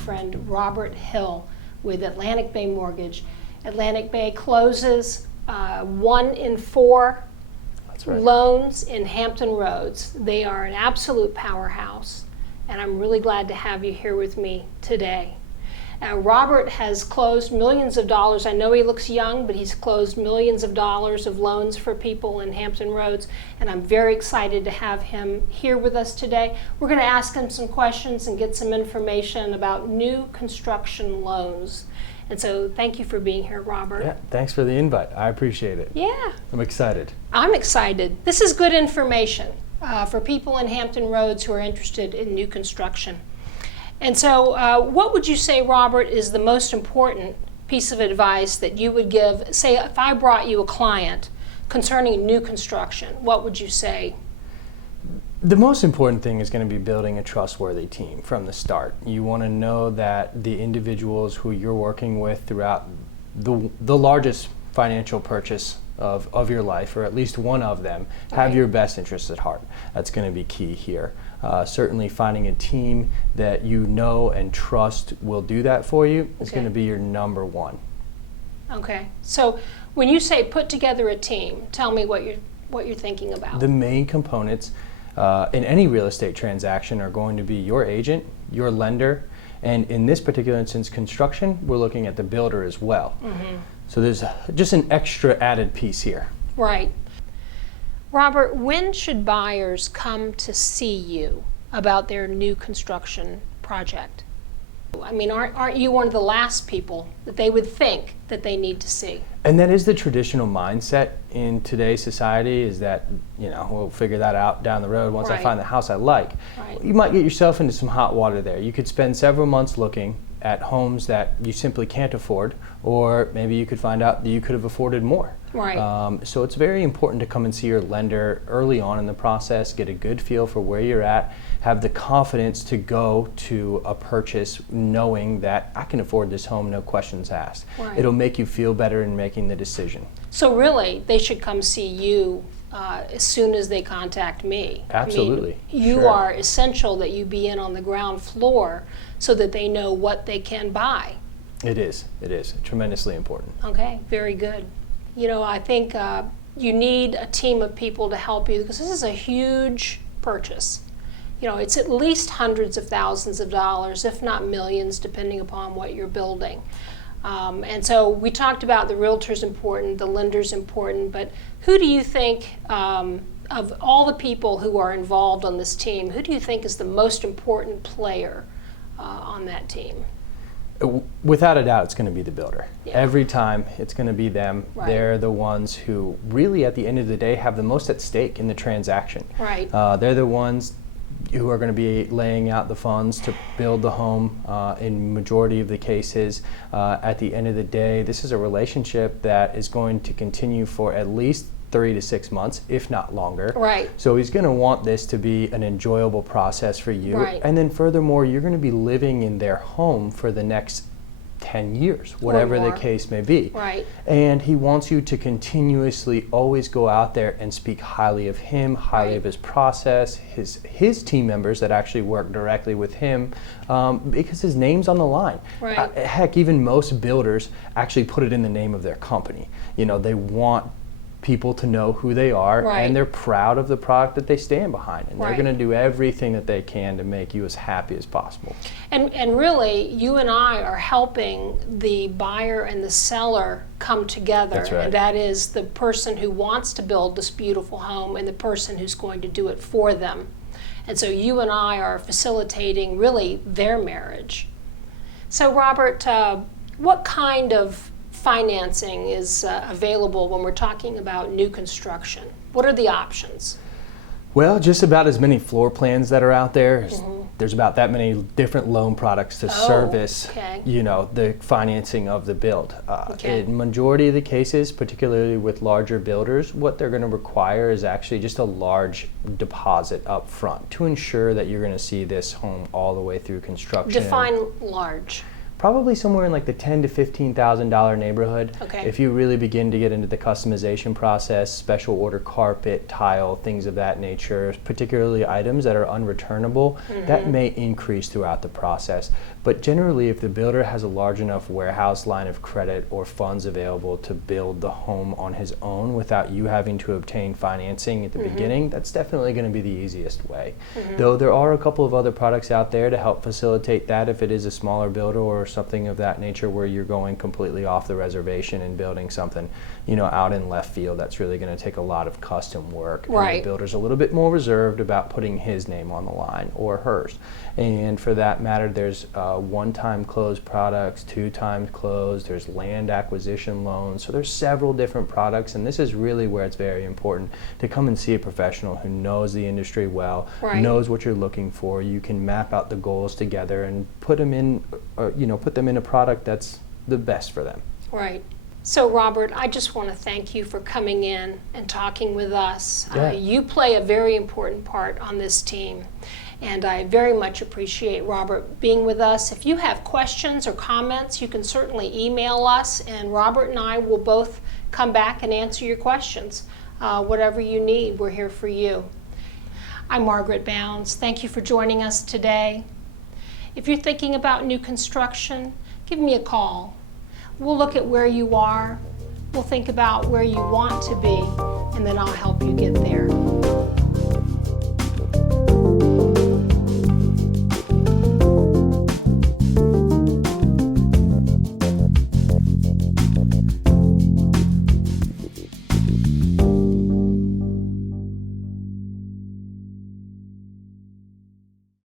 friend Robert Hill with Atlantic Bay Mortgage. Atlantic Bay closes 1 in 4 loans in Hampton Roads. They are an absolute powerhouse, and I'm really glad to have you here with me today. Robert has closed millions of dollars. I know he looks young, but he's closed millions of dollars of loans for people in Hampton Roads, and I'm very excited to have him here with us today. We're going to ask him some questions and get some information about new construction loans. And so thank you for being here, Robert. Yeah, thanks for the invite. I appreciate it. Yeah. I'm excited. I'm excited. This is good information for people in Hampton Roads who are interested in new construction. And so what would you say, Robert, is the most important piece of advice that you would give? Say, if I brought you a client concerning new construction, what would you say? The most important thing is going to be building a trustworthy team from the start. You want to know that the individuals who you're working with throughout the largest financial purchase of your life, or at least one of them, have your best interests at heart. That's going to be key here. Certainly finding a team that you know and trust will do that for you is going to be your number one. Okay. So when you say put together a team, tell me what you're thinking about. The main components in any real estate transaction are going to be your agent, your lender, and in this particular instance, construction, we're looking at the builder as well. Mm-hmm. So there's just an extra added piece here. Right. Robert, when should buyers come to see you about their new construction project? I mean, aren't you one of the last people that they would think that they need to see? And that is the traditional mindset in today's society, is that, we'll figure that out down the road once I find the house I like. Right. You might get yourself into some hot water there. You could spend several months looking at homes that you simply can't afford, or maybe you could find out that you could have afforded more. Right. So it's very important to come and see your lender early on in the process, get a good feel for where you're at, have the confidence to go to a purchase knowing that I can afford this home, no questions asked. Right. It'll make you feel better in making the decision. So really, they should come see you as soon as they contact me. Absolutely. I mean, you are essential that you be in on the ground floor so that they know what they can buy. It is tremendously important. Okay, very good. I think you need a team of people to help you, because this is a huge purchase. It's at least hundreds of thousands of dollars, if not millions, depending upon what you're building. And so we talked about the realtor's important, the lender's important, but who do you think, of all the people who are involved on this team, who do you think is the most important player on that team? Without a doubt, it's going to be the builder. Yeah. Every time, it's going to be them. Right. They're the ones who really, at the end of the day, have the most at stake in the transaction. Right. They're the ones who are going to be laying out the funds to build the home in majority of the cases. At the end of the day, this is a relationship that is going to continue for at least 3 to 6 months, if not longer. Right. So he's going to want this to be an enjoyable process for you. Right. And then furthermore, you're going to be living in their home for the next 10 years, whatever the case may be. Right. And he wants you to continuously always go out there and speak highly of him, highly of his process, his team members that actually work directly with him, because his name's on the line. Right. Heck, even most builders actually put it in the name of their company. They want people to know who they are, and they're proud of the product that they stand behind, and they're going to do everything that they can to make you as happy as possible. And really, you and I are helping the buyer and the seller come together. That's right. And that is the person who wants to build this beautiful home and the person who's going to do it for them. And so you and I are facilitating really their marriage. So Robert, what kind of financing is available when we're talking about new construction? What are the options? Well, just about as many floor plans that are out there. There's about that many different loan products to service, the financing of the build. In majority of the cases, particularly with larger builders, what they're going to require is actually just a large deposit up front to ensure that you're going to see this home all the way through construction. Define large. Probably somewhere in like the $10,000 to $15,000 neighborhood. Okay. If you really begin to get into the customization process, special order carpet, tile, things of that nature, particularly items that are unreturnable, that may increase throughout the process. But generally, if the builder has a large enough warehouse line of credit or funds available to build the home on his own without you having to obtain financing at the beginning, that's definitely going to be the easiest way. Though there are a couple of other products out there to help facilitate that if it is a smaller builder or something of that nature where you're going completely off the reservation and building something, out in left field. That's really going to take a lot of custom work. Right. And the builder's a little bit more reserved about putting his name on the line or hers. And for that matter, there's one-time close products, two-time close, there's land acquisition loans. So there's several different products, and this is really where it's very important to come and see a professional who knows the industry well, Right. knows what you're looking for. You can map out the goals together and put them in a product that's the best for them. Right. So, Robert, I just want to thank you for coming in and talking with us. Yeah. You play a very important part on this team, and I very much appreciate Robert being with us. If you have questions or comments, you can certainly email us, and Robert and I will both come back and answer your questions. Whatever you need, we're here for you. I'm Margaret Bounds. Thank you for joining us today. If you're thinking about new construction, give me a call. We'll look at where you are, we'll think about where you want to be, and then I'll help you get there.